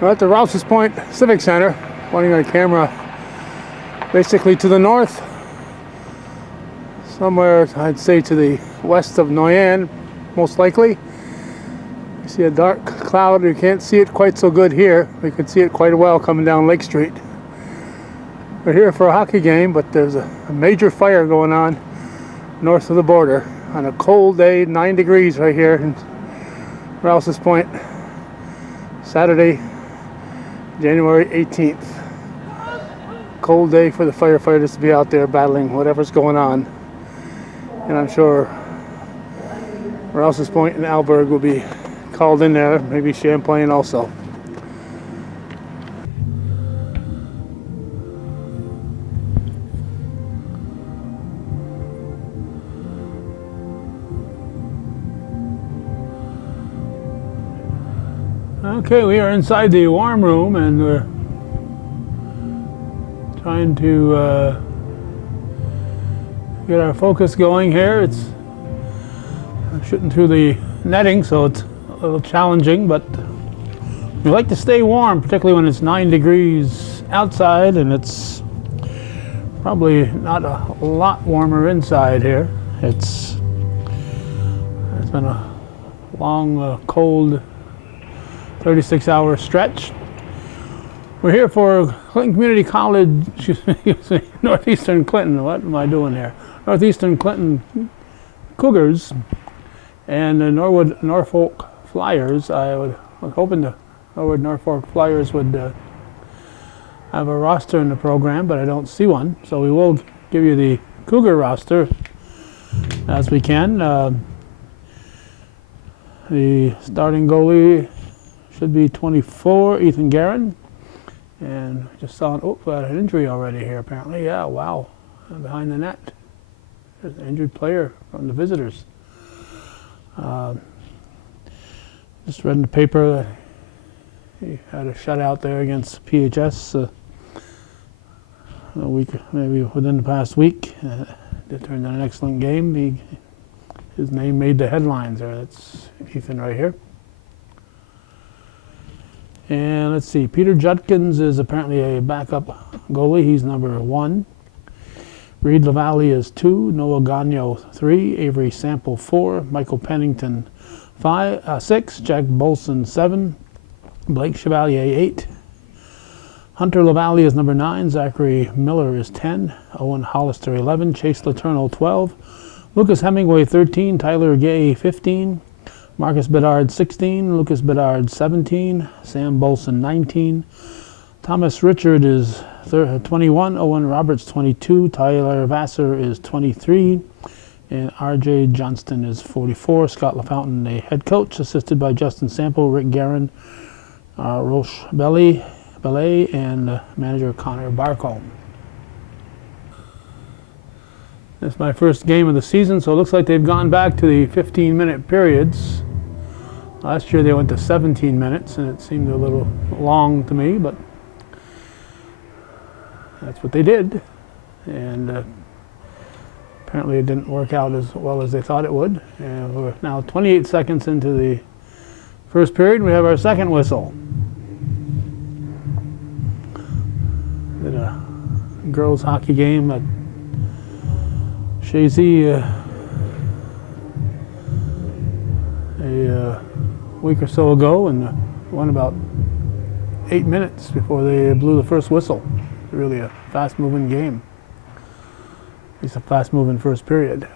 We're at the Rouses Point Civic Center, pointing our camera basically to the north, somewhere I'd say to the west of Noyan, most likely. You see a dark cloud. You can't see it quite so good here. We could see it quite well coming down Lake Street. We're here for a hockey game, but there's a major fire going on north of the border on a cold day, 9 degrees right here in Rouses Point, Saturday, January 18th. Cold day for the firefighters to be out there battling whatever's going on. And I'm sure Rouses Point and Alberg will be called in there, maybe Champlain also. Okay, we are inside the warm room and we're trying to get our focus going here. I'm shooting through the netting, so it's a little challenging, but we like to stay warm, particularly when it's 9 degrees outside, and it's probably not a lot warmer inside here. It's been a long, cold 36-hour stretch. We're here for Clinton Community College, Northeastern Clinton. What am I doing here? Northeastern Clinton Cougars and the Norwood-Norfolk Flyers. I was hoping the Norwood-Norfolk Flyers would have a roster in the program, but I don't see one. So we will give you the Cougar roster as we can. The starting goalie should be 24, Ethan Guerin. And just saw an injury already here apparently. Yeah, wow, behind the net. There's an injured player from the visitors. Just read in the paper that he had a shutout there against PHS a week, maybe within the past week. It turned out an excellent game. His name made the headlines there. That's Ethan right here. And let's see, Peter Judkins is apparently a backup goalie. He's number 1. Reed LaValle is 2. Noah Gagno 3. Avery Sample 4. Michael Pennington 6. Jack Bulson 7. Blake Chevalier 8. Hunter LaValle is number 9. Zachary Miller is 10. Owen Hollister 11. Chase Letourneau 12. Lucas Hemingway 13. Tyler Gay 15. Marcus Bedard 16, Lucas Bedard 17, Sam Bulson 19, Thomas Richard is 21, Owen Roberts 22, Tyler Vassar is 23, and RJ Johnston is 44. Scott LaFountain, the head coach, assisted by Justin Sample, Rick Guerin, Roche Bellet, and manager Connor Barcombe. This is my first game of the season, so it looks like they've gone back to the 15-minute periods. Last year they went to 17 minutes, and it seemed a little long to me, but that's what they did. And apparently it didn't work out as well as they thought it would. And we're now 28 seconds into the first period. We have our second whistle. Did a girls hockey game at Shazy a week or so ago, and won about 8 minutes before they blew the first whistle. Really a fast-moving game. At least a fast-moving first period.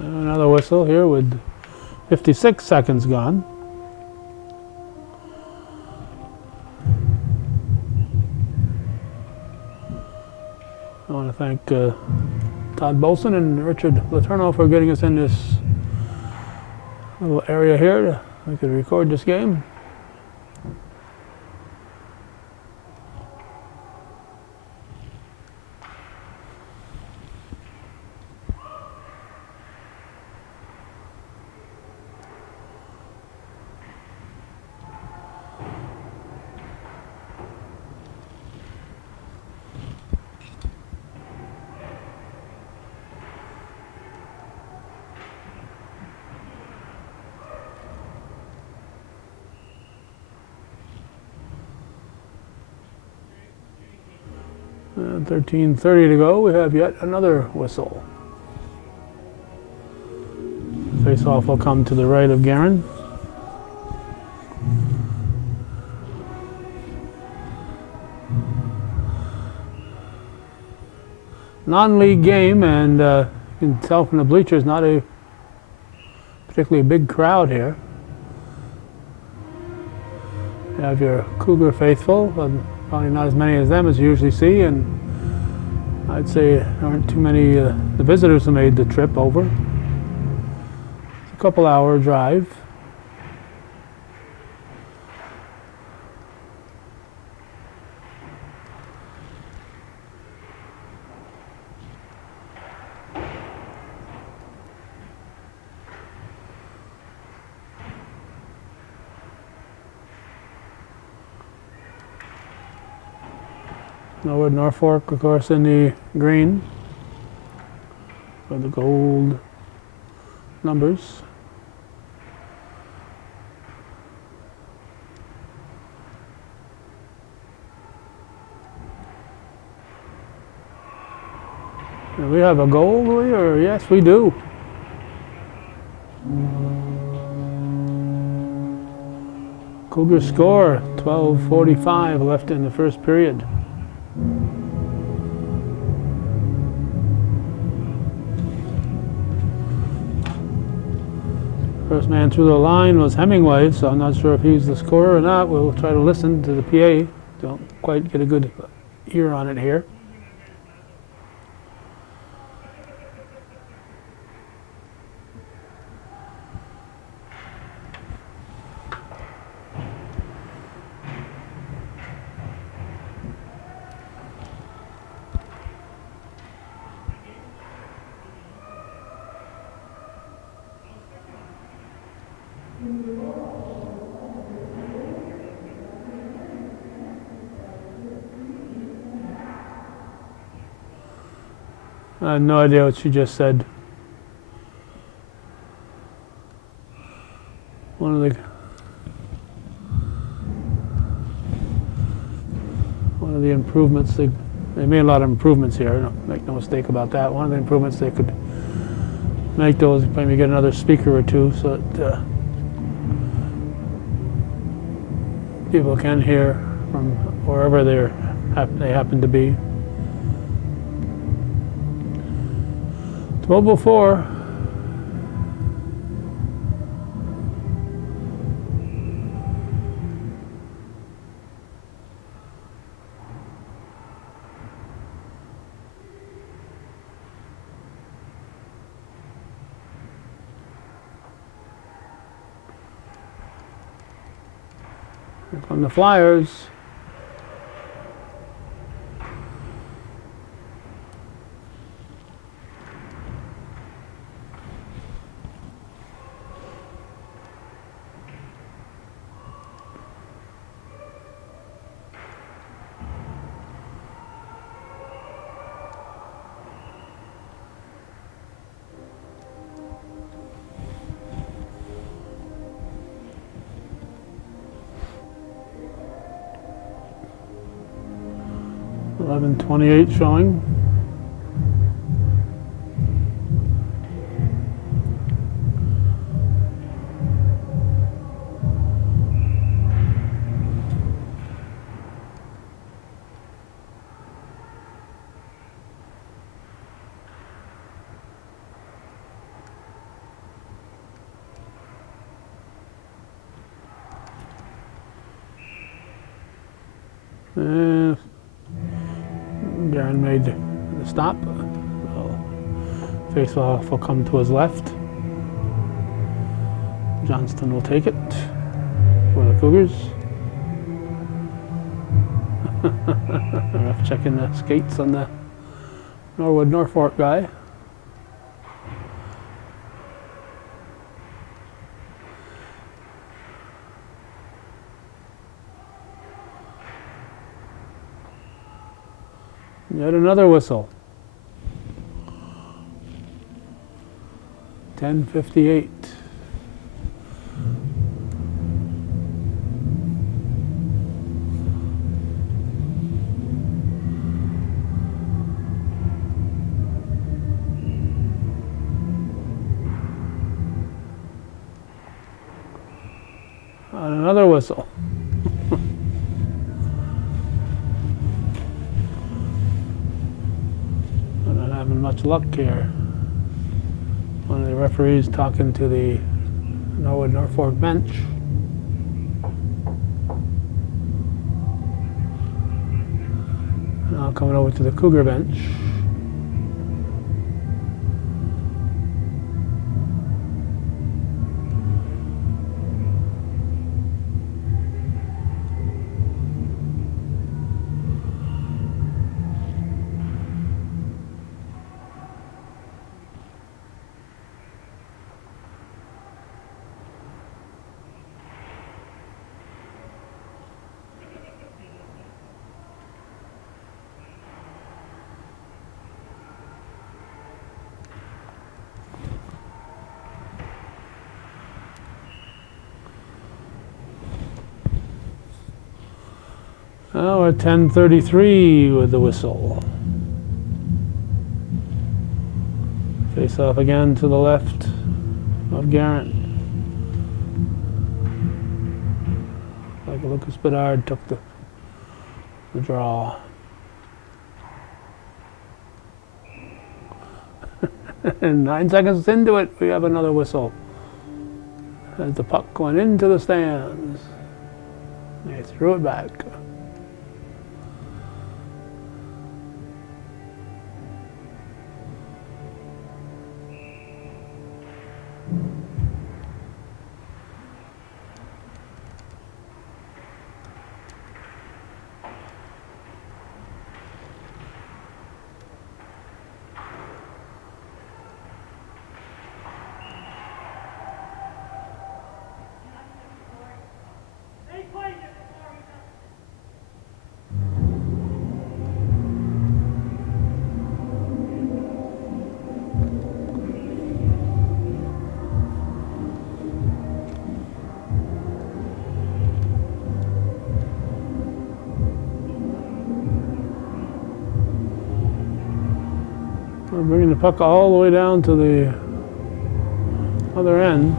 Another whistle here with 56 seconds gone. I want to thank Todd Bulson and Richard Letourneau for getting us in this little area here. We could record this game. 13:30 to go. We have yet another whistle. Face-off will come to the right of Guerin. Non-league game, and you can tell from the bleachers, not a particularly big crowd here. You have your Cougar faithful, but probably not as many as them as you usually see, and I'd say there aren't too many the visitors who made the trip over. It's a couple-hour drive. Norwood-Norfolk, of course, in the green with the gold numbers. And we have a goal, do we? Or yes, we do. Cougars score, 12:45 left in the first period. First man through the line was Hemingway, so I'm not sure if he's the scorer or not. We'll try to listen to the PA. Don't quite get a good ear on it here. I have no idea what she just said. One of the improvements, they made a lot of improvements here, make no mistake about that. One of the improvements they could make those, maybe get another speaker or two so that people can hear from wherever they happen to be. 12:04. Here come the Flyers. .11:28 showing. Guerin made the stop. Face-off will come to his left. Johnston will take it for the Cougars. Ref checking the skates on the Norwood-Norfolk guy. Yet another whistle. 10:58. Another whistle. We're not having much luck here. One of the referees talking to the Norwood-Norfolk bench. Now coming over to the Cougar bench. Now we're at 10:33 with the whistle. Face off again to the left of Garrett. Like Lucas Bedard took the draw. And 9 seconds into it, we have another whistle. As the puck went into the stands. They threw it back. We're bringing the puck all the way down to the other end.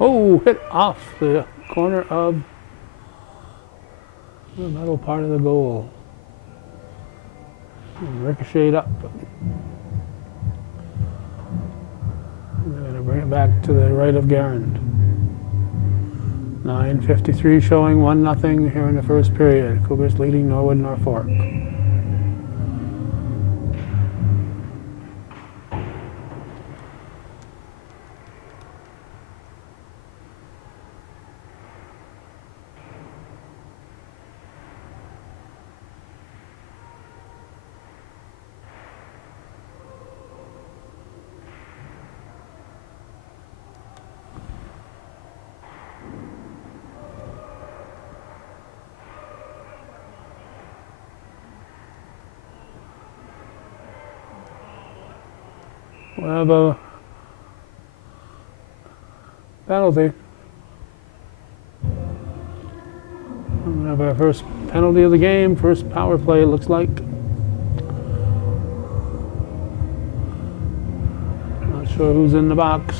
Oh, hit off the corner of the metal part of the goal. And ricocheted up. And they're going to bring it back to the right of Garand. 9:53 showing 1-0 here in the first period. Cougars leading Norwood-Norfolk. We have a penalty. We have our first penalty of the game, first power play it looks like. Not sure who's in the box.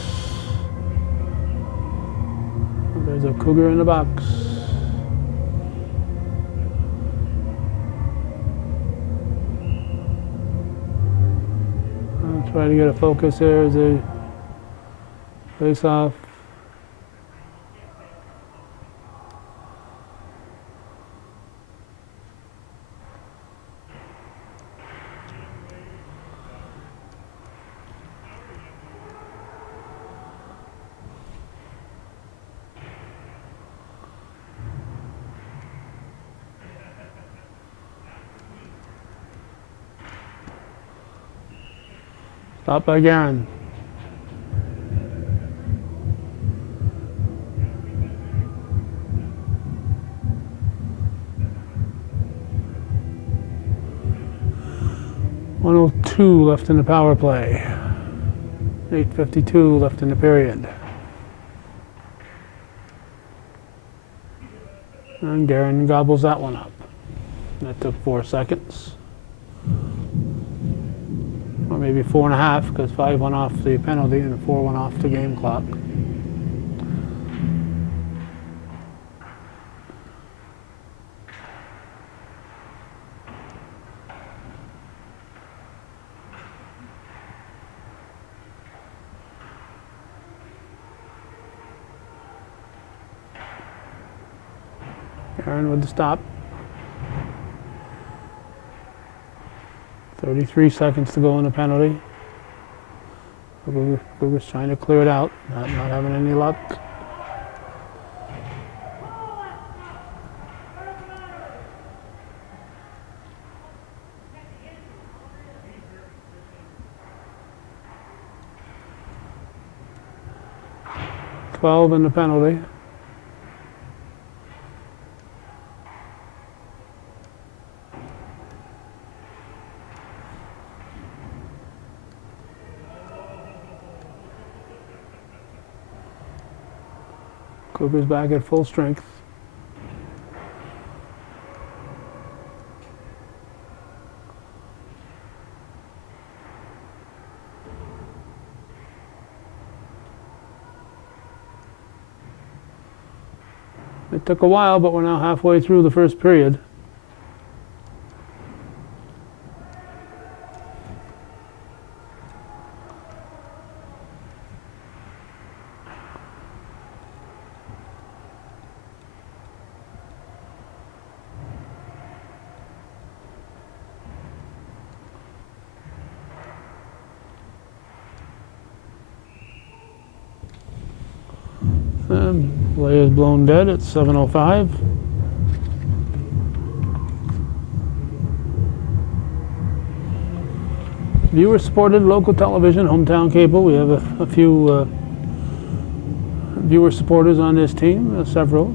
There's a Cougar in the box. Try to get a focus here as they face off. Stop by Garand. .102 left in the power play. 8:52 left in the period. And Guerin gobbles that one up. That took 4 seconds. Or maybe 4.5, because 5 went off the penalty and 4 went off the game clock. Guerin with the stop. 33 seconds to go in the penalty. Cougars trying to clear it out, not having any luck. $12 in the penalty. Cougars back at full strength. It took a while, but we're now halfway through the first period. Play is blown dead at 7:05. Viewer-supported local television, hometown cable. We have a few viewer-supporters on this team, several.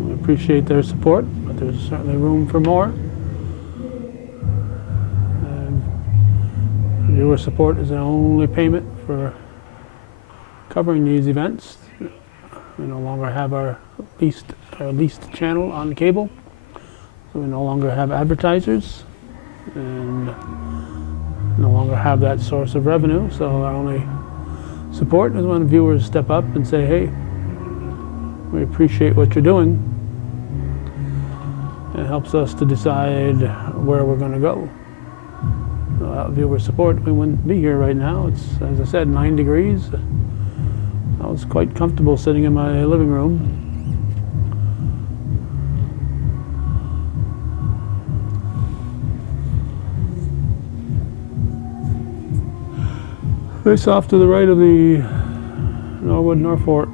We appreciate their support, but there's certainly room for more. And viewer support is the only payment for covering these events. We no longer have our leased channel on cable, so we no longer have advertisers and no longer have that source of revenue. So our only support is when viewers step up and say, hey, we appreciate what you're doing. It helps us to decide where we're going to go. Without viewer support, we wouldn't be here right now. It's, as I said, 9 degrees. I was quite comfortable sitting in my living room. Face off to the right of the Norwood-Norfolk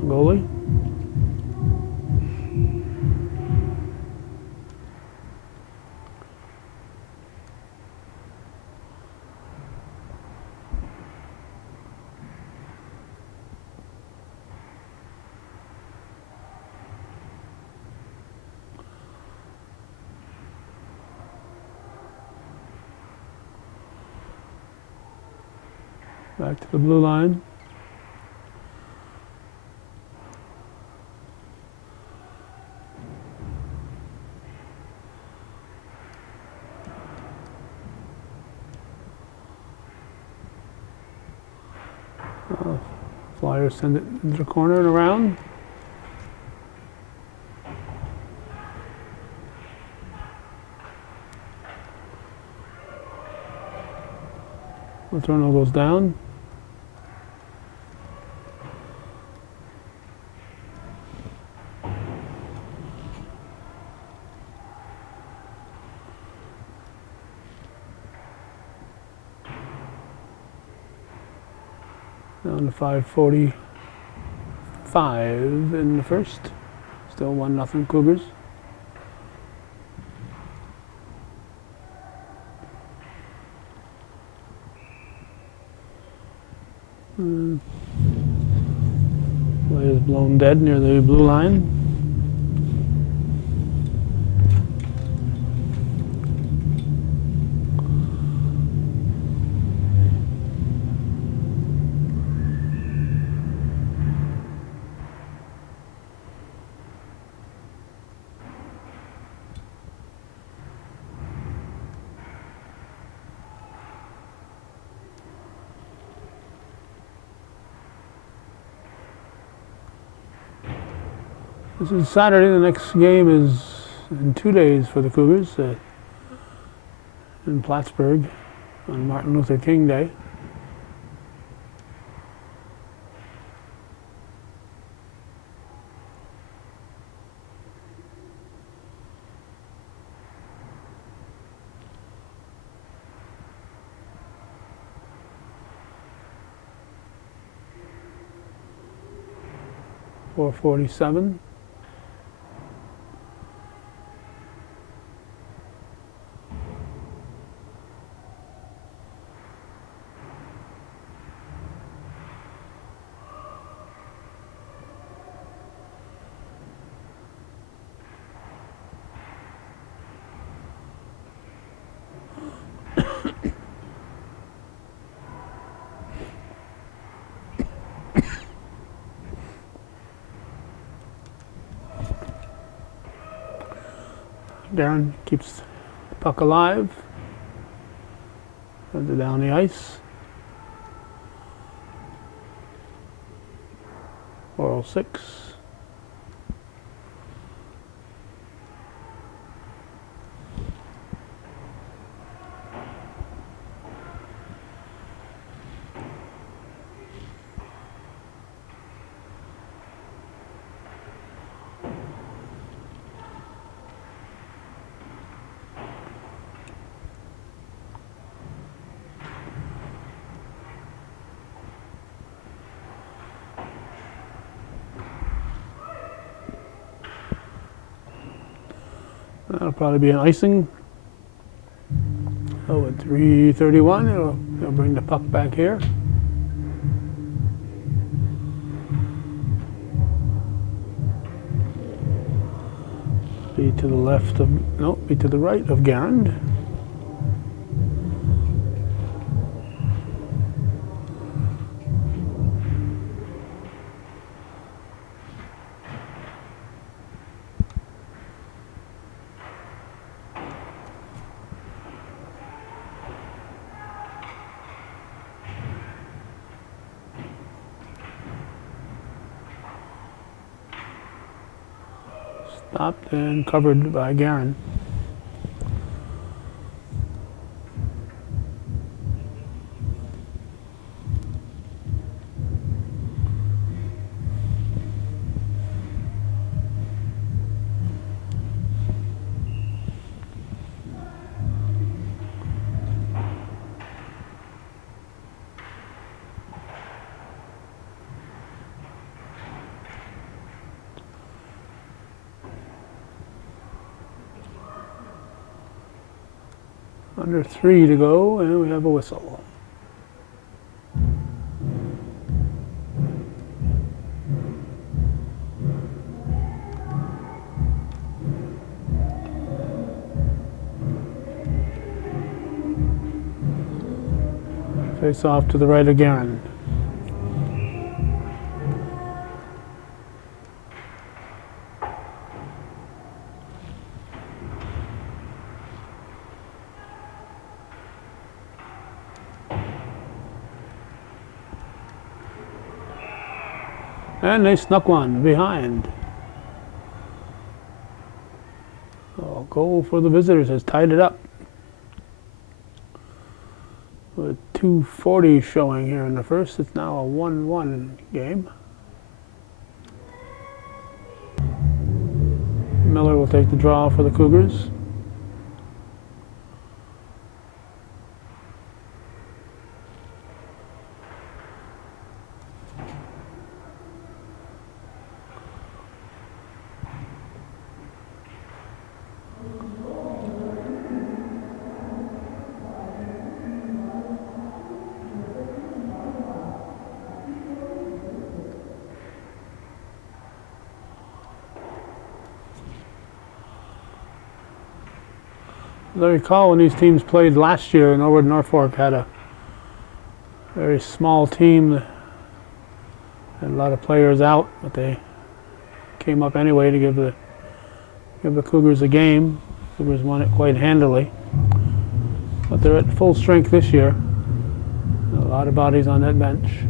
goalie. Back to the blue line. Flyers send it into the corner and around. Letourneau goes down. Down to 5:45 in the first. Still 1-0 Cougars. Play is blown dead near the blue line. This is Saturday. The next game is in 2 days for the Cougars in Plattsburgh on Martin Luther King Day. .447. Darren keeps the puck alive. Sends it down the ice. 406. That'll probably be an icing. Oh, at 3:31, it'll bring the puck back here. Be to the left of, no, be to the right of Garand. Stopped and covered by Garand. Under 3 to go, and we have a whistle. Face off to the right of Garand. And they snuck one behind. So goal for the visitors has tied it up. With 2:40 showing here in the first, it's now a 1-1 game. Miller will take the draw for the Cougars. As I recall, when these teams played last year, Norwood-Norfolk had a very small team, had a lot of players out, but they came up anyway to give the Cougars a game. Cougars won it quite handily, but they're at full strength this year. A lot of bodies on that bench.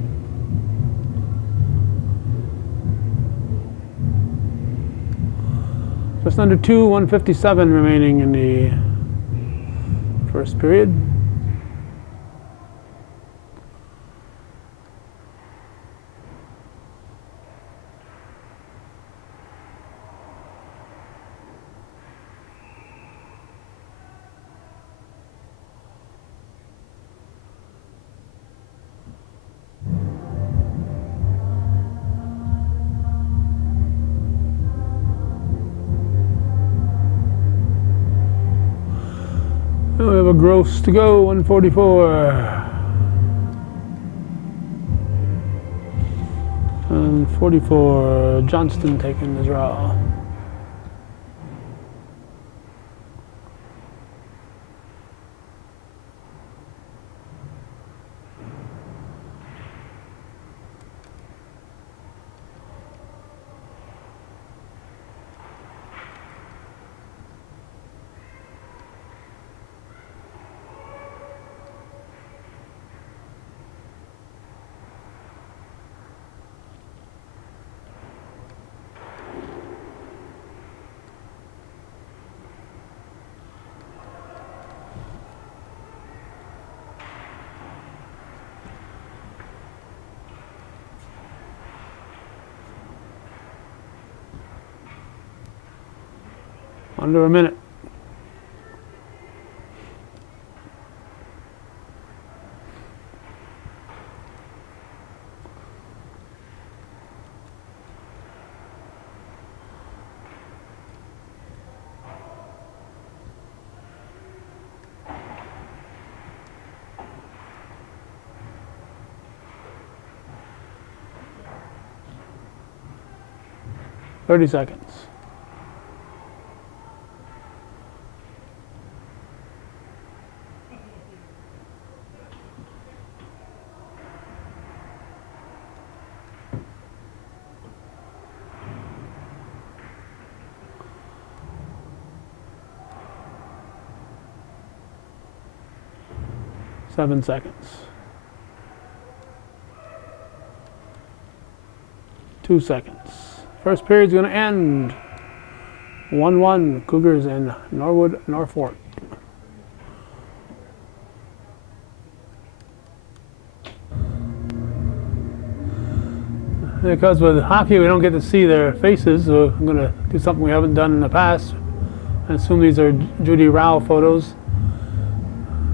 Just under 157 remaining in the first period. We have a gross to go, 144. And 44, Johnston taking the draw. Under a minute. Thirty seconds. Seven seconds. 2 seconds. First period's going to end 1-1 Cougars in Norwood-Norfolk. Because with hockey we don't get to see their faces, so I'm going to do something we haven't done in the past. I assume these are Judy Rao photos.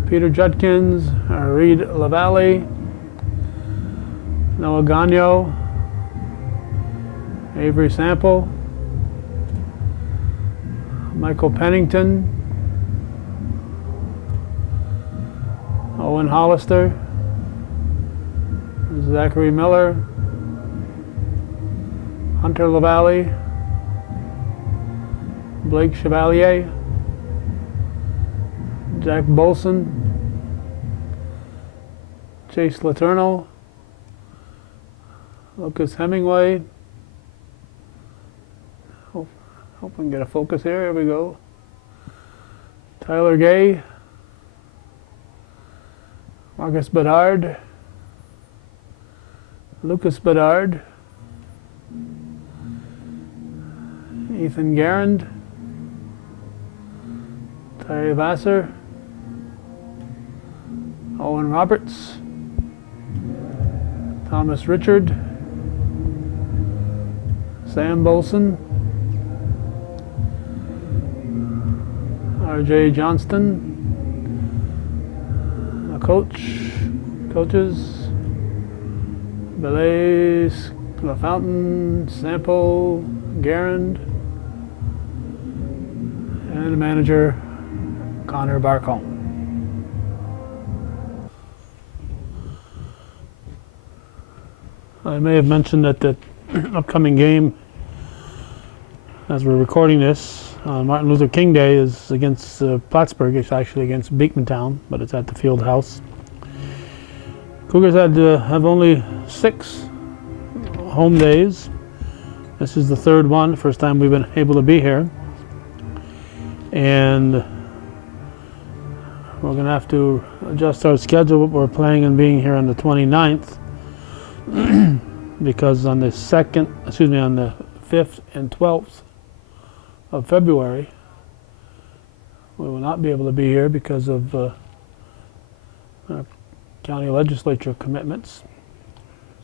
Peter Judkins, Reed LaValle, Noah Gagnon, Avery Sample, Michael Pennington, Owen Hollister, Zachary Miller, Hunter LaValle, Blake Chevalier, Jack Bulson, Chase Letourneau, Lucas Hemingway. Hope we can get a focus here. Here we go. Tyler Gay, Marcus Bedard, Lucas Bedard, Ethan Garand, Terry Vassar, Owen Roberts, Thomas Richard, Sam Bulson, R.J. Johnston, coaches, Belaise, LaFountain, Sample, Garand, and manager Connor Barcombe. I may have mentioned that the upcoming game, as we're recording this, Martin Luther King Day, is against Plattsburgh. It's actually against Beekmantown, but it's at the field house. Cougars have only 6 home days. This is the 3rd one, first time we've been able to be here. And we're going to have to adjust our schedule, but we're planning on being here on the 29th. Because on the 5th and 12th of February. We will not be able to be here because of our county legislature commitments.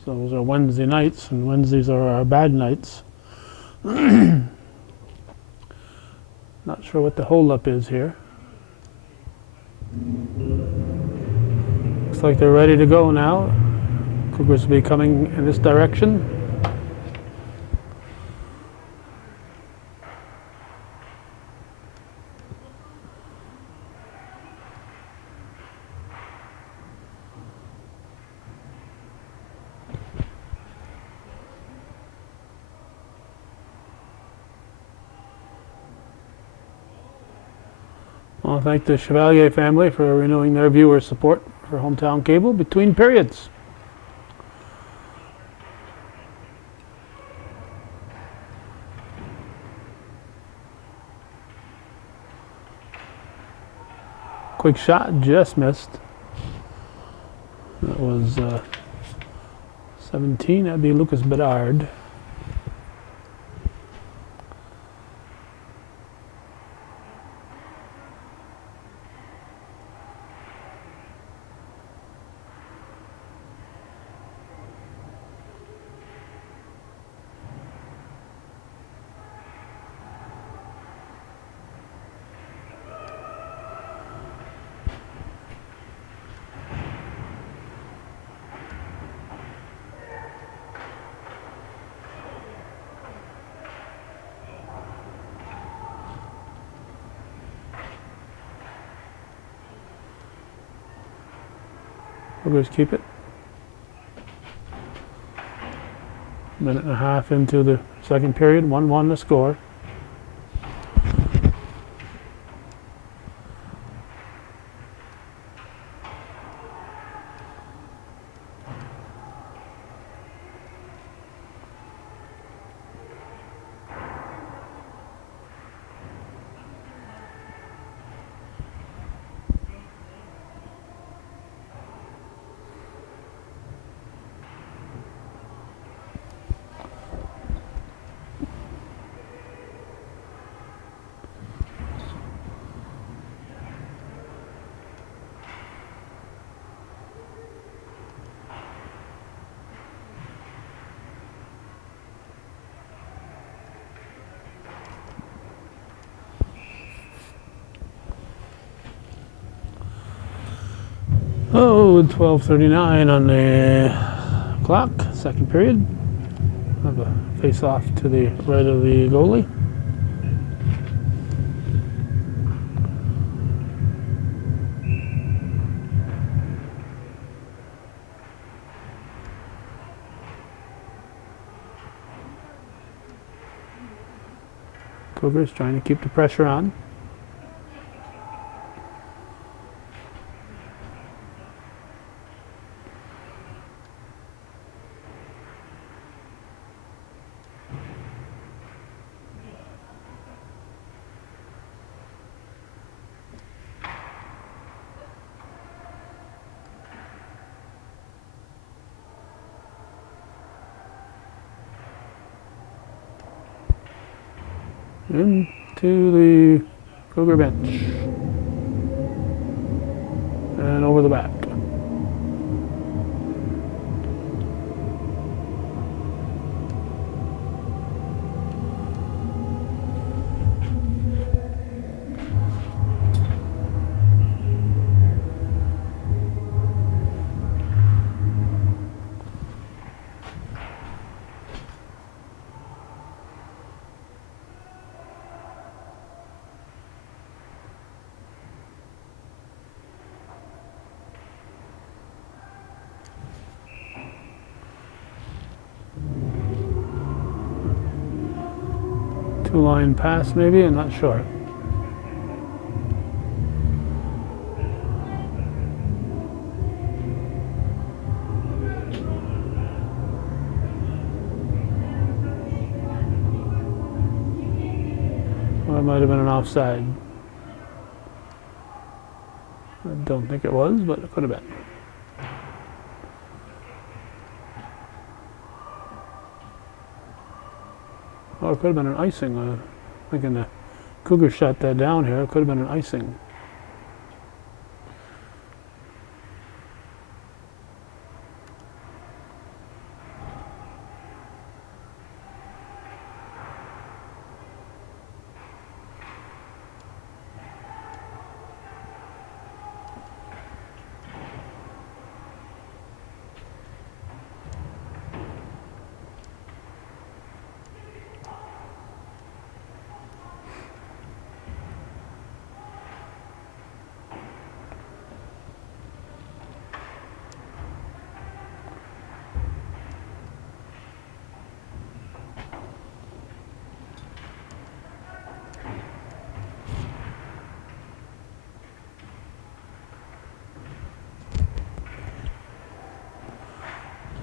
So those are Wednesday nights, and Wednesdays are our bad nights. Not sure what the holdup is here. Looks like they're ready to go now. Cougars will be coming in this direction. I want to thank the Chevalier family for renewing their viewer support for Hometown Cable between periods. Quick shot, just missed. That was 17, that'd be Lucas Bedard. Cougars keep it. Minute and a half into the second period, 1-1 the score. Oh, 12:39 on the clock, second period. Have a face-off to the right of the goalie. Cougars trying to keep the pressure on. Into the Cougar bench and over the back. Two-line pass, maybe, I'm not sure. Well, it might have been an offside. I don't think it was, but it could have been. Oh, it could have been an icing. Thinking the Cougars shot that down here. It could have been an icing.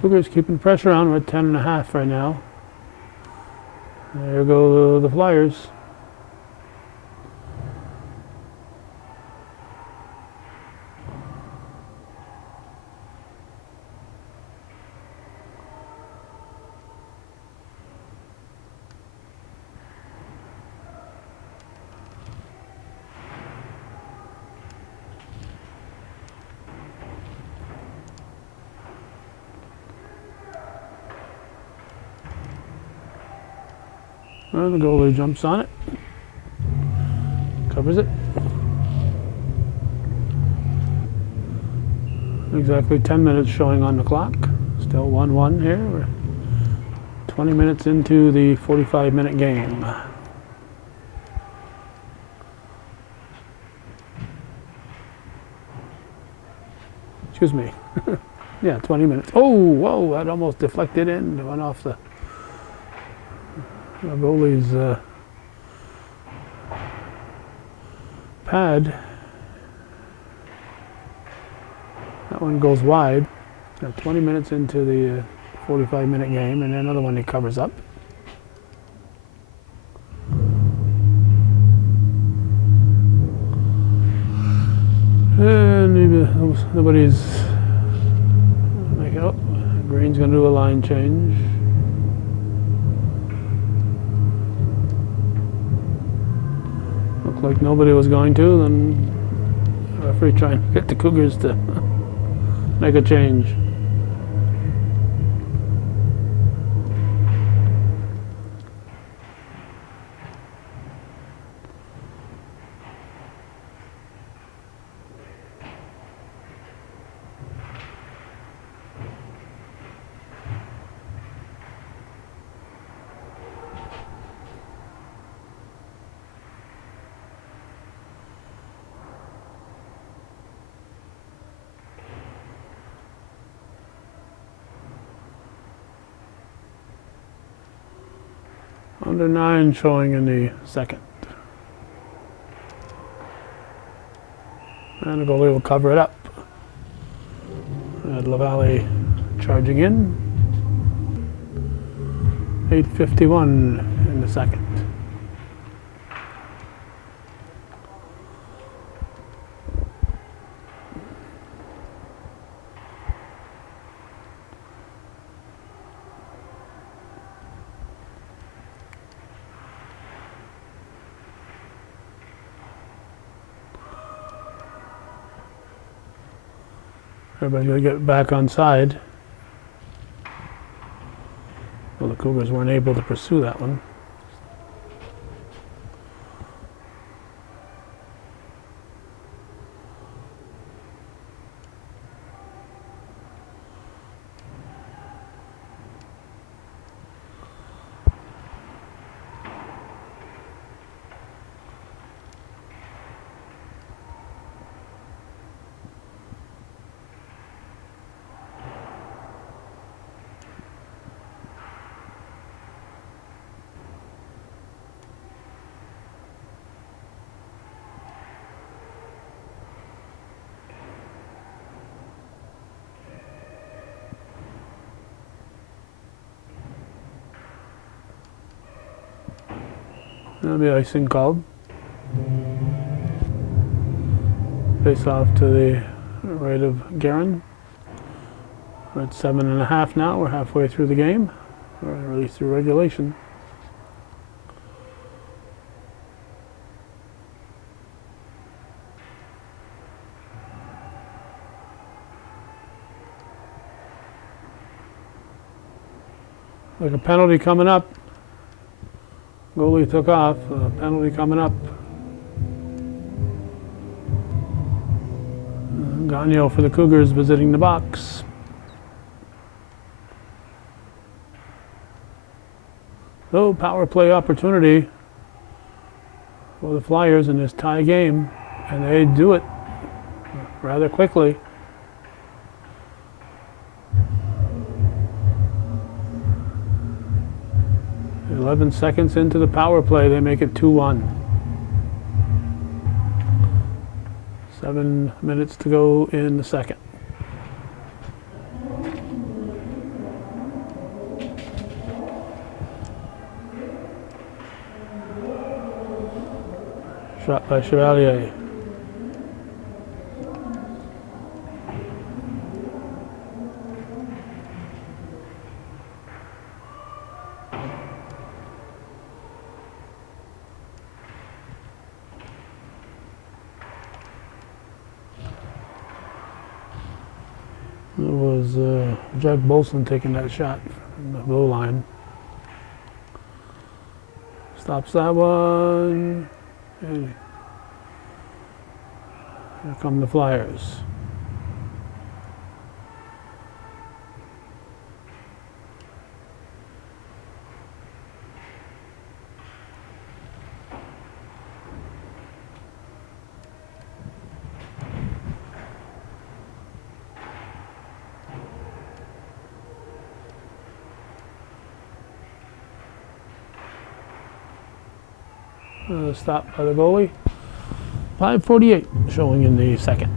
Cougars keeping pressure on. We're at 10.5 right now. There go the Flyers. Well, the goalie jumps on it, covers it. Exactly 10 minutes showing on the clock. Still 1-1 here. We're 20 minutes into the 45-minute game. Excuse me. Yeah, 20 minutes. Oh, whoa, that almost deflected in. It went off the goalie's pad. That one goes wide. Now 20 minutes into the 45-minute game, and another one he covers up. And nobody's make it up. Green's going to do a line change. Looked like nobody was going to, then the referee trying to get the Cougars to make a change. Under 9 showing in the second. And the goalie will cover it up. And LaValle charging in. 8:51 in the second. Everybody's going to get back on side. Well, the Cougars weren't able to pursue that one. That'll be icing called. Face off to the right of Guerin. We're at 7.5 now. We're halfway through the game, or at least through regulation. Like a penalty coming up. Goalie took off. Penalty coming up. Gagno for the Cougars visiting the box. So power play opportunity for the Flyers in this tie game, and they do it rather quickly. "11 seconds into the power play, they make it 2-1. 7 minutes to go in the second. Shot by Chevalier. It was Jack Bulson taking that shot from the blue line. Stops that one. And here come the Flyers. Stop by the goalie. 5:48 showing in the second.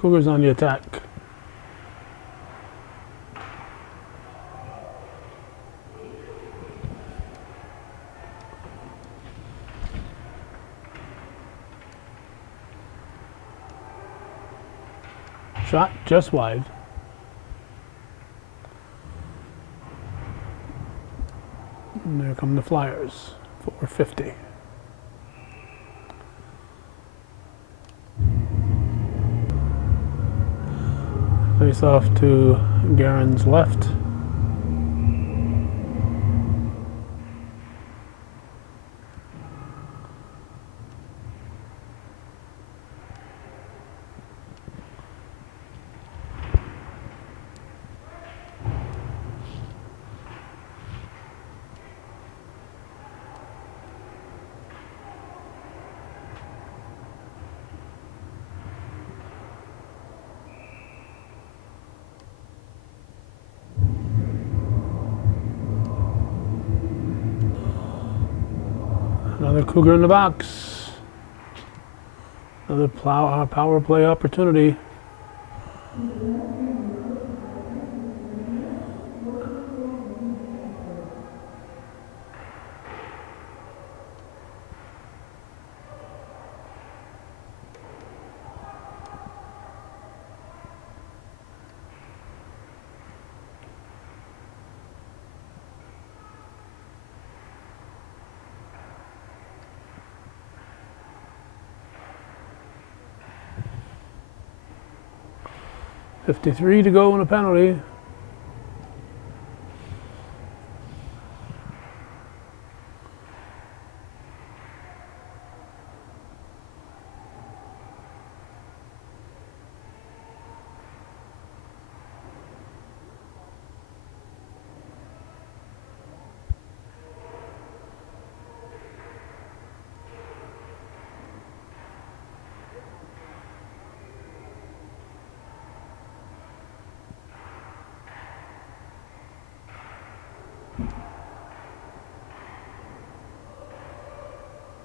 Cougars on the attack. Shot just wide. And there come the Flyers. 4:50. Face off to Garen's left. Another Cougar in the box. Another power play opportunity. .53 to go in a penalty.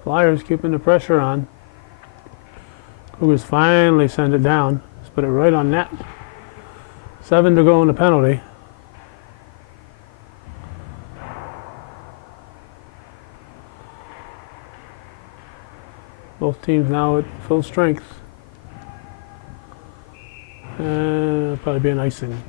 Flyers keeping the pressure on. Cougars finally send it down. Let's put it right on net. 7 to go in the penalty. Both teams now at full strength. And it'll probably be an icing.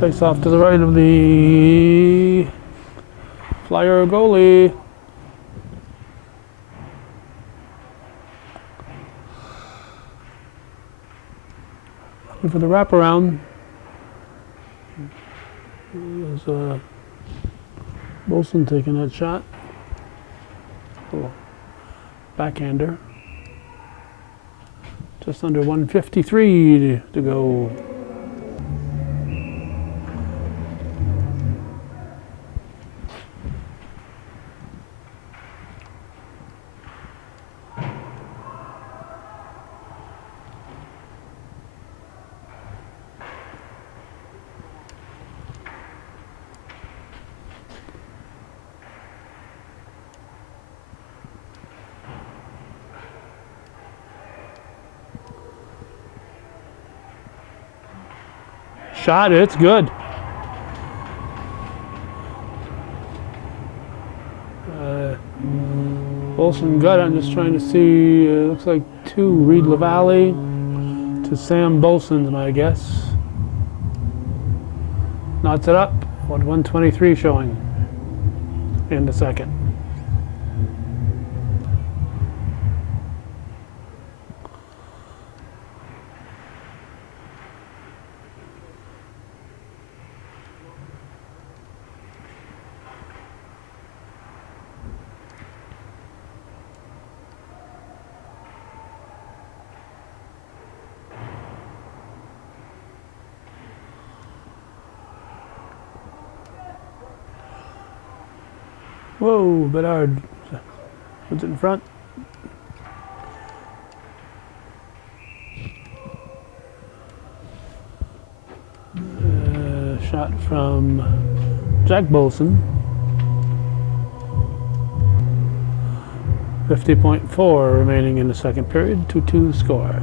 Face off to the right of the Flyer goalie. Looking for the wraparound. There's Bulson taking that shot. Oh, backhander. Just under 1:53 to go. Shot, it's good. Bulson got it. I'm just trying to see. Looks like 2 Reed LaValle to Sam Bulson, my guess. Knots it up. 1:23 showing in the second. Whoa, Bedard puts it in front. Shot from Jack Bulson. 50.4 remaining in the second period. 2-2 score.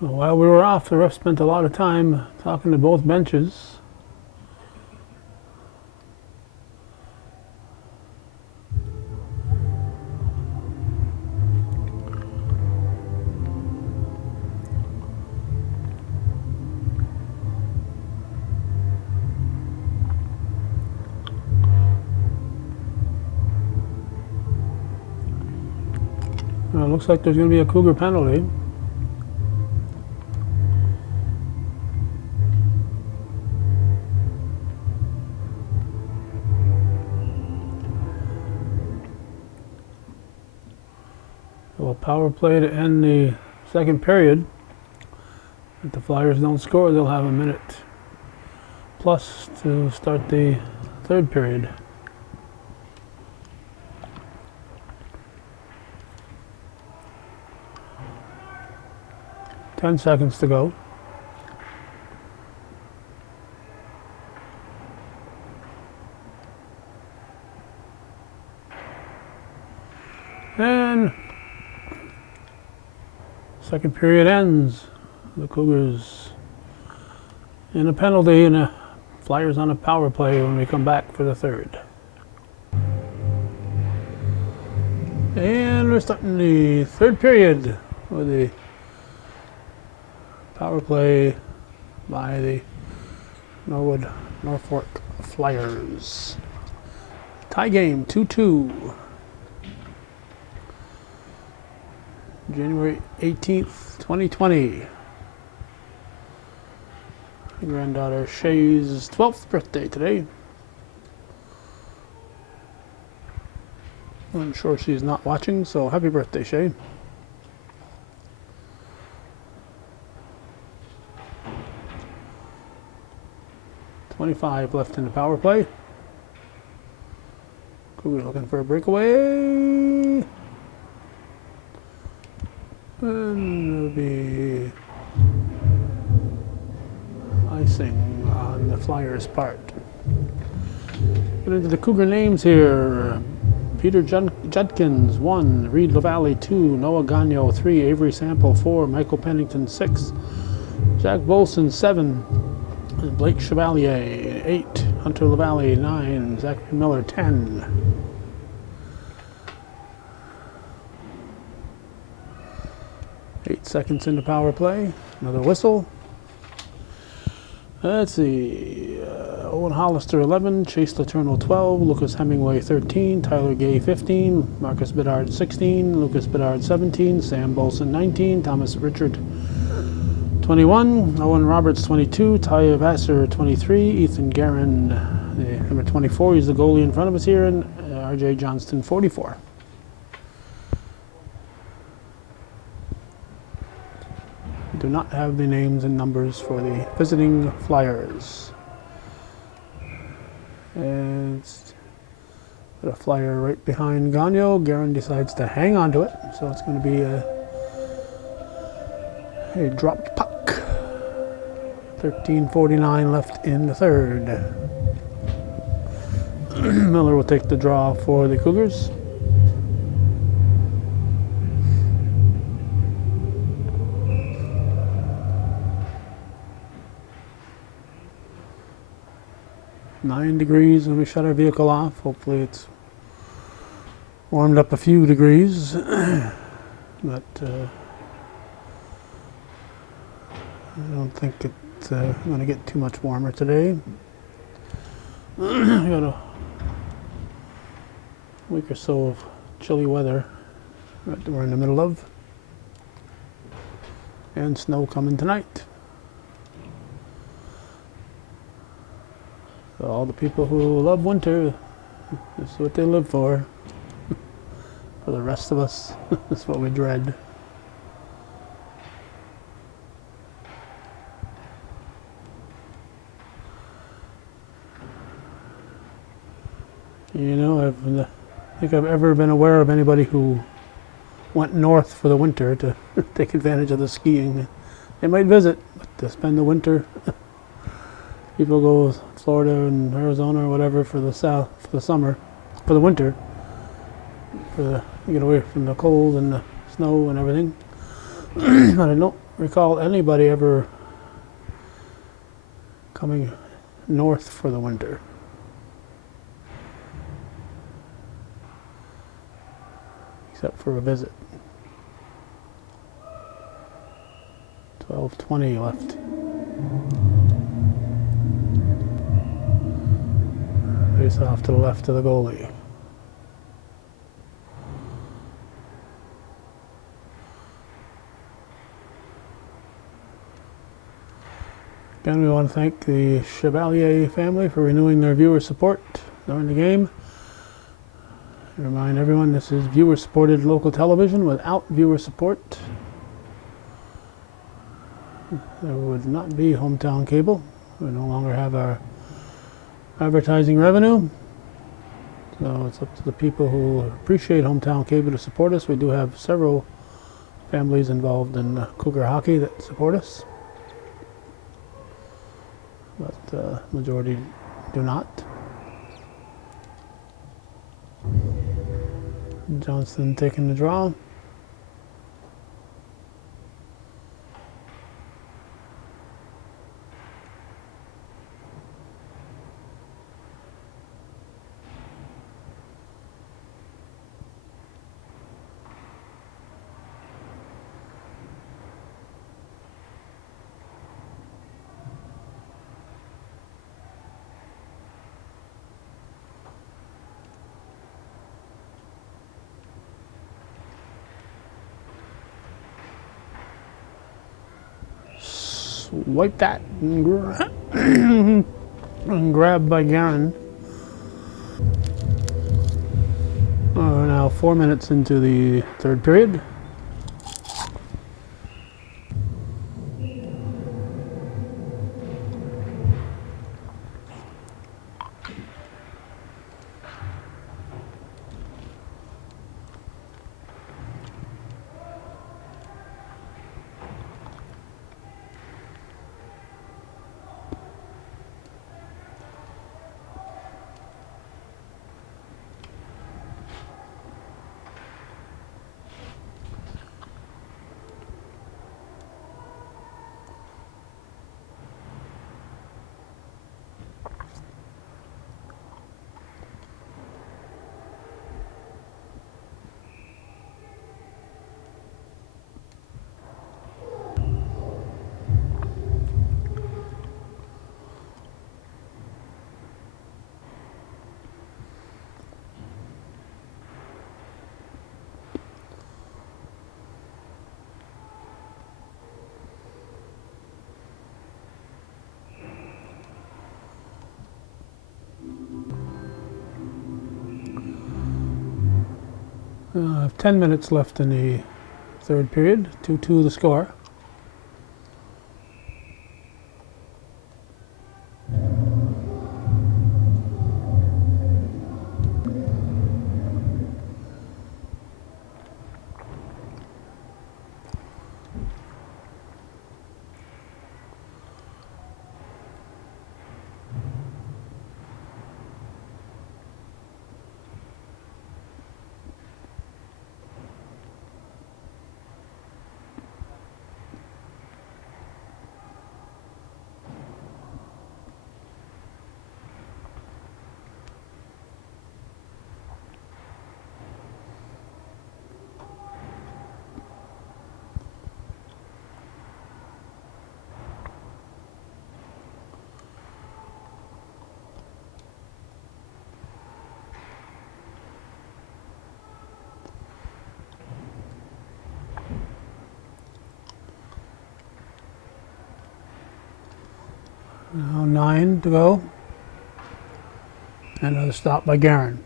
While we were off, the ref spent a lot of time talking to both benches. Looks like there's going to be a Cougar penalty. So a power play to end the second period. If the Flyers don't score, they'll have a minute plus to start the third period. 10 seconds to go. And second period ends. The Cougars in a penalty and a Flyers on a power play when we come back for the third. And we're starting the third period with a power play by the Norwood-Norfolk Flyers. Tie game 2-2. January 18th, 2020. My granddaughter Shay's 12th birthday today. I'm sure she's not watching, so happy birthday, Shay. .25 left in the power play. Cougars looking for a breakaway. And it'll be icing on the Flyers' part. Get into the Cougar names here. Peter Judkins, 1. Reed LaValle, 2. Noah Gagnon, 3. Avery Sample, 4. Michael Pennington, 6. Jack Bulson, 7. And Blake Chevalier, 8. Hunter LaValle, 9. Zachary Miller, 10. Eight seconds into power play. Another whistle. Let's see. Owen Hollister 11, Chase Letourneau 12, Lucas Hemingway 13, Tyler Gay 15, Marcus Bedard 16, Lucas Bedard 17, Sam Bulson 19, Thomas Richard 21, Owen Roberts 22, Ty Vassar 23, Ethan Guerin, number 24, he's the goalie in front of us here, and RJ Johnston 44. Do not have the names and numbers for the visiting Flyers. And put a Flyer right behind Gagnon. Guerin decides to hang on to it, so it's going to be a dropped puck. 13:49 left in the third. Miller will take the draw for the Cougars. Nine degrees when we shut our vehicle off. Hopefully it's warmed up a few degrees, but I don't think it's going to get too much warmer today. We got a week or so of chilly weather that we're in the middle of, and snow coming tonight. So all the people who love winter, this is what they live for. For the rest of us, that's what we dread. You know, I don't think I've ever been aware of anybody who went north for the winter to take advantage of the skiing. They might visit, but to spend the winter. People go to Florida and Arizona or whatever for the summer, for the winter, to get away from the cold and the snow and everything. But I don't recall anybody ever coming north for the winter. Except for a visit. 12:20 left. Face off to the left of the goalie. Again, we want to thank the Chevalier family for renewing their viewer support during the game. I remind everyone this is viewer-supported local television. Without viewer support, there would not be hometown cable. We no longer have our advertising revenue, so it's up to the people who appreciate hometown cable to support us. We do have several families involved in Cougar hockey that support us, but majority do not. Johnston taking the draw. Wipe that and grab by Garen. Now 4 minutes into the third period. I have 10 minutes left in the third period. 2-2 the score. Now 9 to go. And another stop by Garen.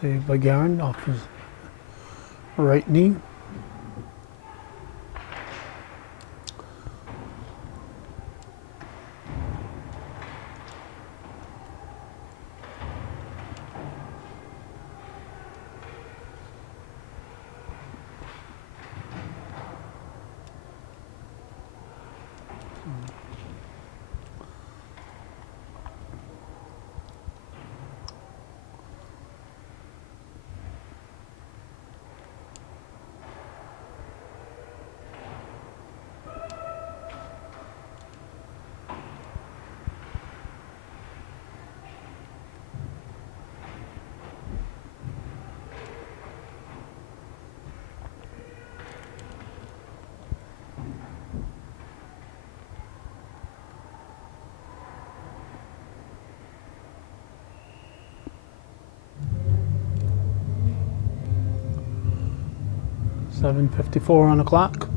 Saved by Garen off his right knee. .54 on the clock.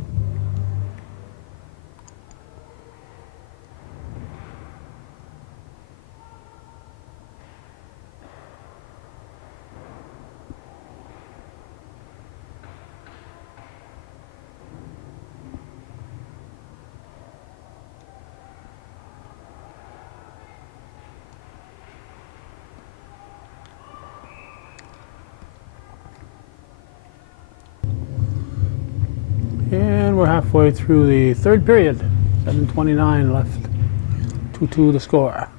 And we're halfway through the third period. 7:29 left. 2-2 the score.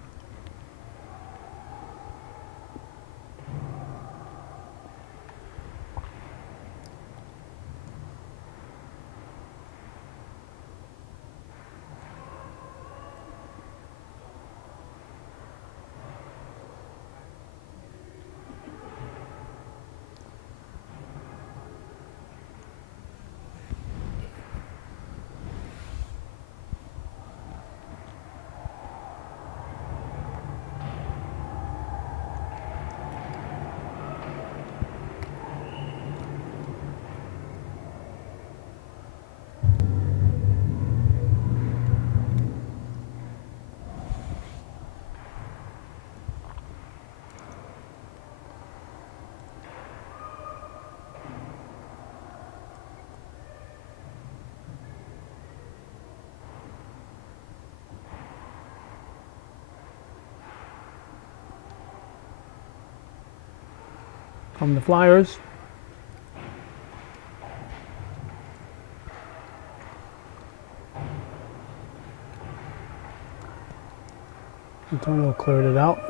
Come the Flyers. Antonio cleared it out.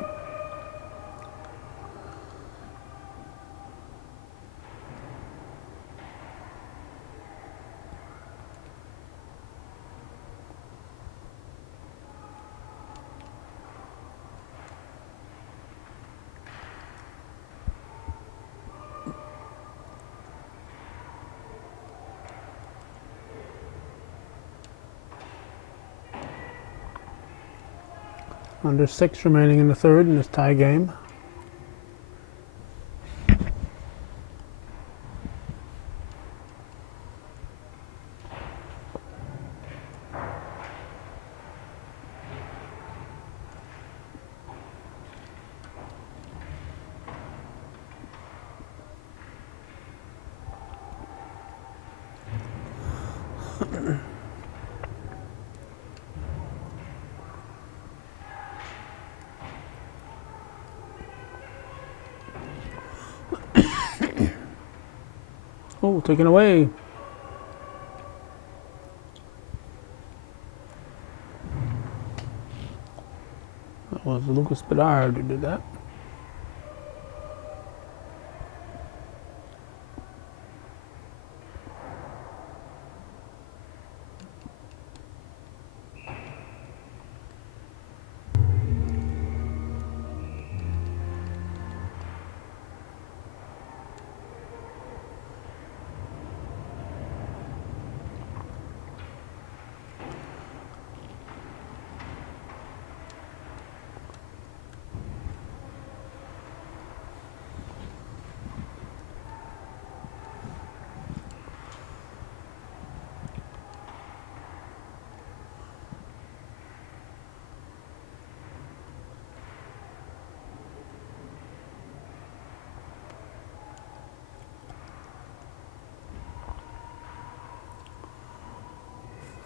Under 6 remaining in the third in this tie game. Oh, taken away. That was Lucas Bedard who did that.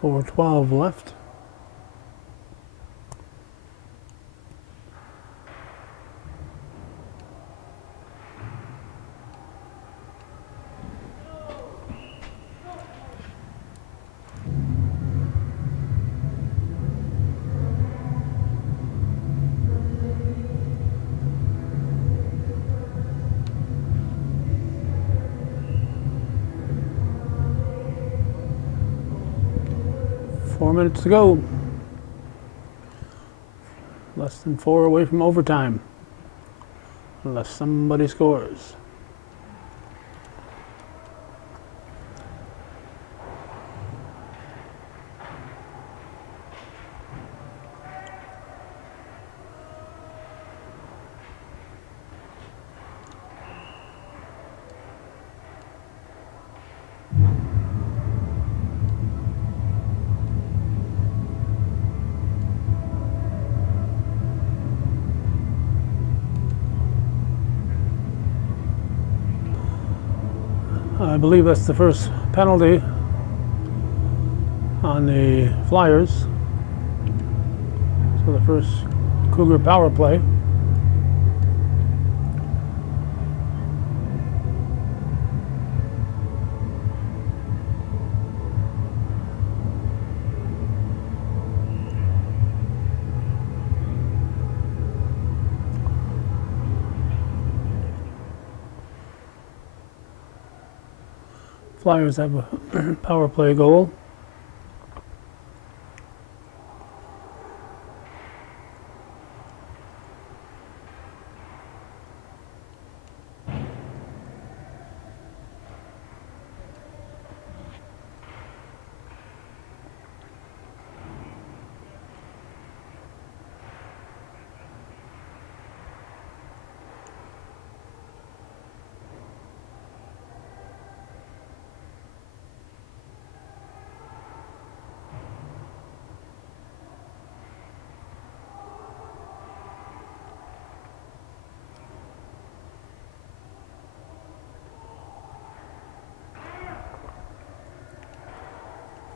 .412 left. Four minutes to go. Less than 4 away from overtime. Unless somebody scores. I believe that's the first penalty on the Flyers. So the first Cougar power play. Flyers have a power play goal.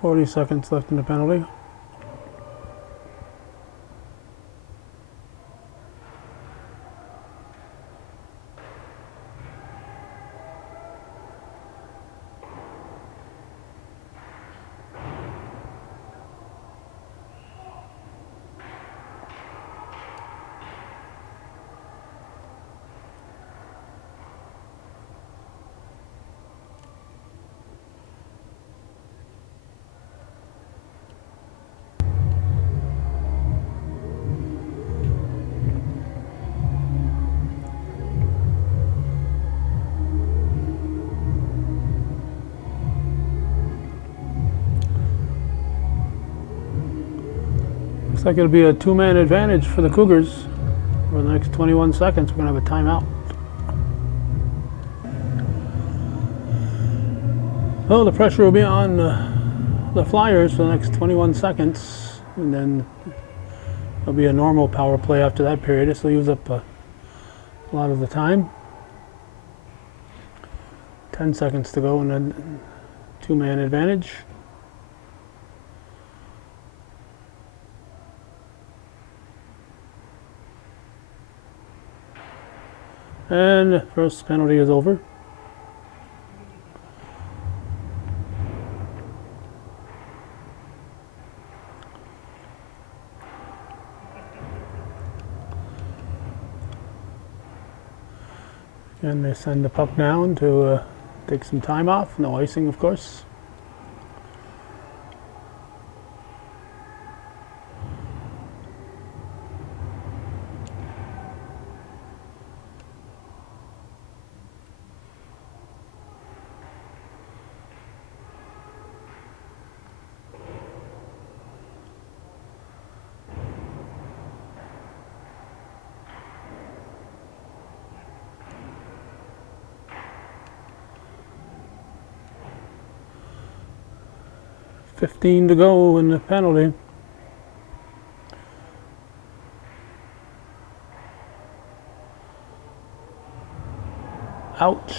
.40 seconds left in the penalty. Looks like it'll be a two-man advantage for the Cougars for the next 21 seconds. We're going to have a timeout. Well, the pressure will be on the Flyers for the next 21 seconds, and then there'll be a normal power play after that period. This will use up a lot of the time. 10 seconds to go, and then two-man advantage. And the first penalty is over. And they send the puck down to take some time off. No icing, of course. .15 to go in the penalty. Ouch.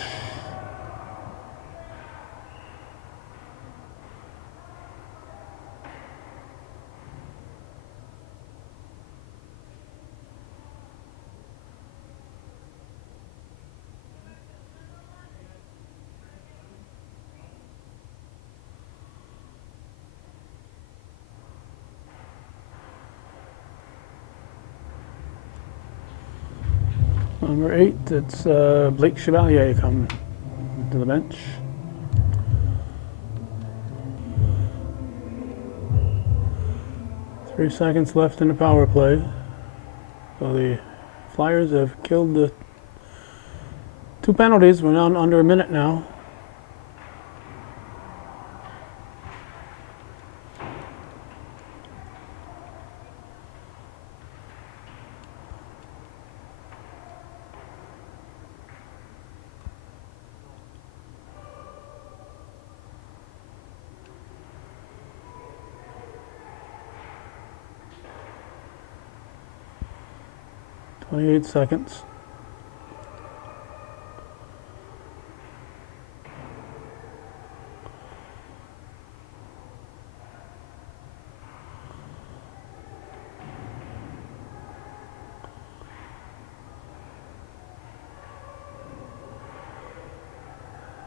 Number 8, it's Blake Chevalier come to the bench. Three seconds left in the power play. So the Flyers have killed the two penalties. We're down under a minute now. .28 seconds.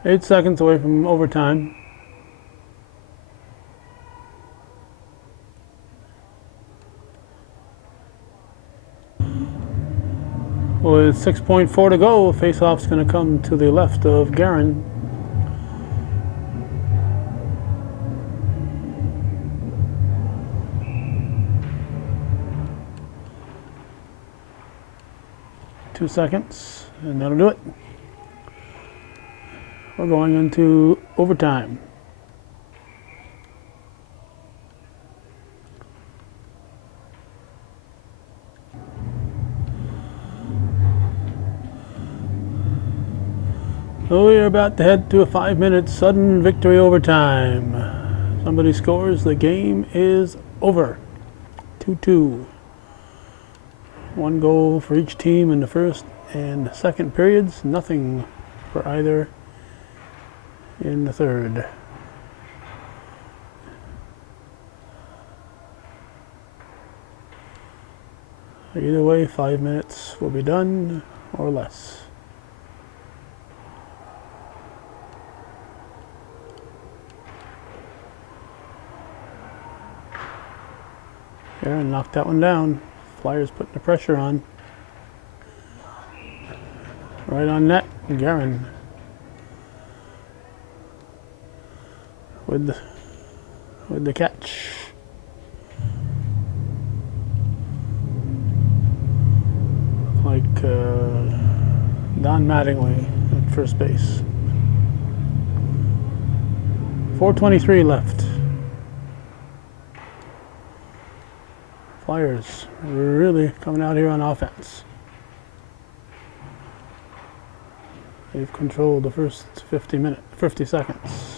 Eight seconds away from overtime. With 6.4 to go, face-off's going to come to the left of Guerin. 2 seconds, and that'll do it. We're going into overtime. So we are about to head to a 5-minute sudden victory overtime. Somebody scores, the game is over. 2-2. 1 goal for each team in the first and second periods, nothing for either in the third. Either way, 5 minutes will be done or less. Aaron knocked that one down. Flyers putting the pressure on. Right on net, Guerin with the catch. Like Don Mattingly at first base. 4:23 left. Flyers really coming out here on offense. They've controlled the first 50 seconds.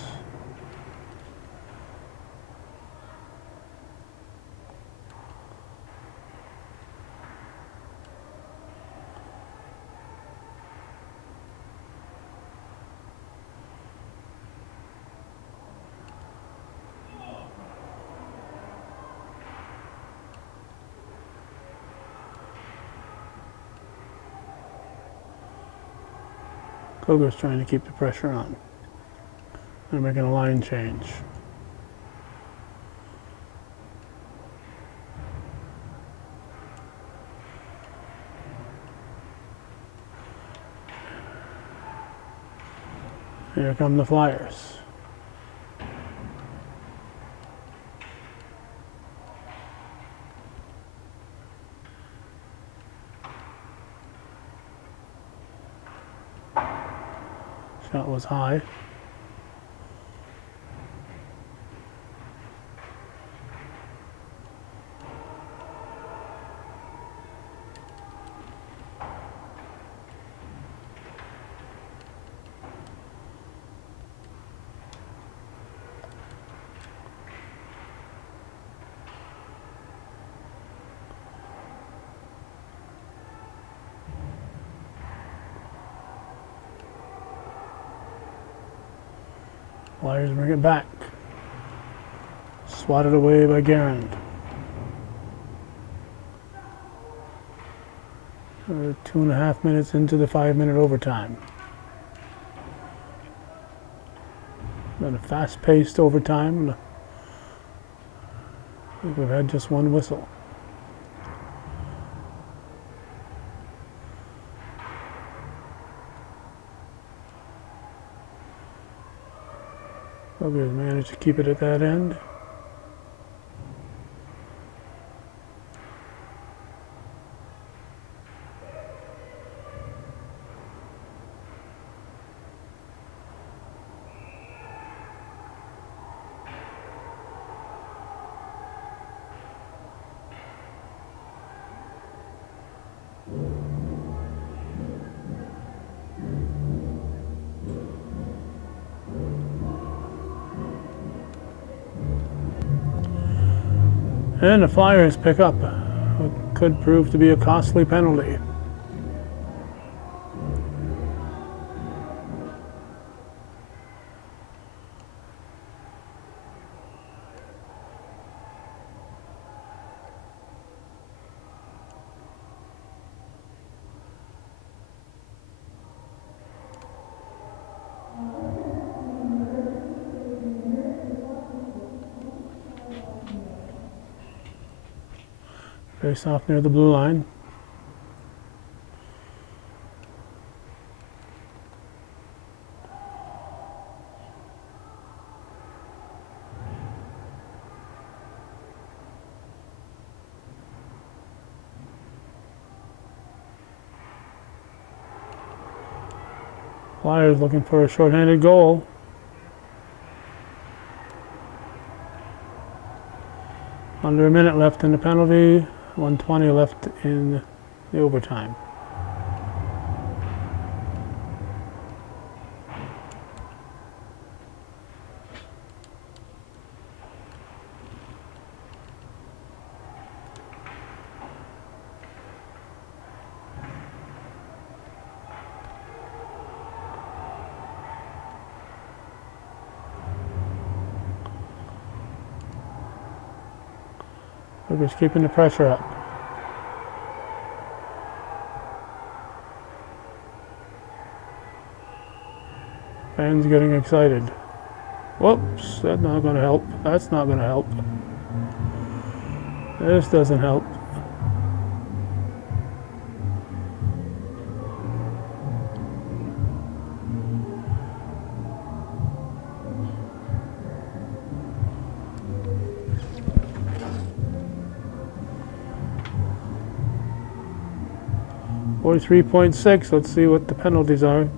Koger's trying to keep the pressure on. They're making a line change. Here come the Flyers. Shot was high. Flyers bring it back. Swatted away by Guerin. 2.5 minutes into the 5-minute overtime. Been a fast-paced overtime. I think we've had just one whistle. Koger's managed to keep it at that end. And the Flyers pick up what could prove to be a costly penalty. Face off near the blue line. Flyers looking for a shorthanded goal. Under a minute left in the penalty, 1:20 left in the overtime. We're just keeping the pressure up. Fans getting excited. Whoops, that's not going to help. That's not going to help. This doesn't help. .6. Let's see what the penalties are.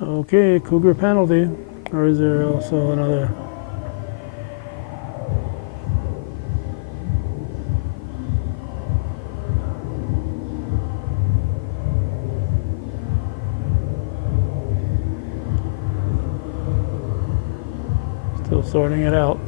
Okay, Cougar penalty. Or is there also another? Still sorting it out.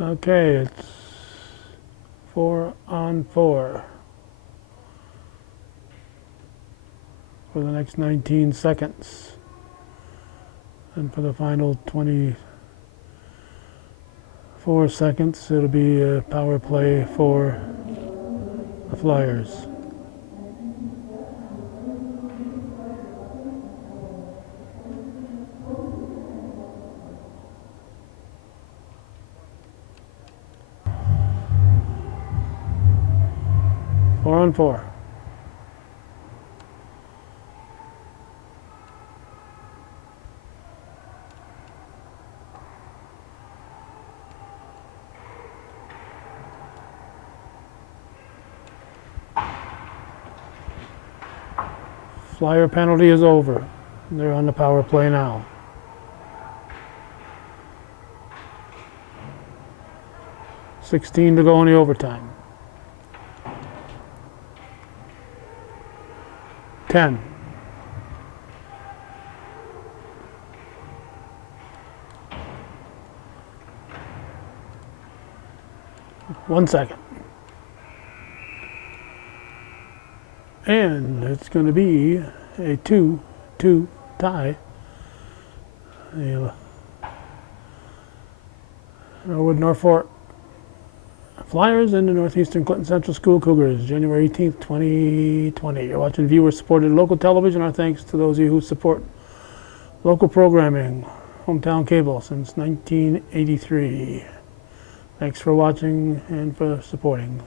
Okay, it's 4-on-4 for the next 19 seconds. And for the final 24 seconds, it'll be a power play for the Flyers. Four on four. Flyer penalty is over. They're on the power play now. .16 to go in the overtime. 10. One second. And it's going to be a 2-2 tie. The Norwood-Norfolk Flyers and the Northeastern Clinton Central School Cougars, January 18th, 2020. You're watching viewer-supported local television. Our thanks to those of you who support local programming, hometown cable since 1983. Thanks for watching and for supporting.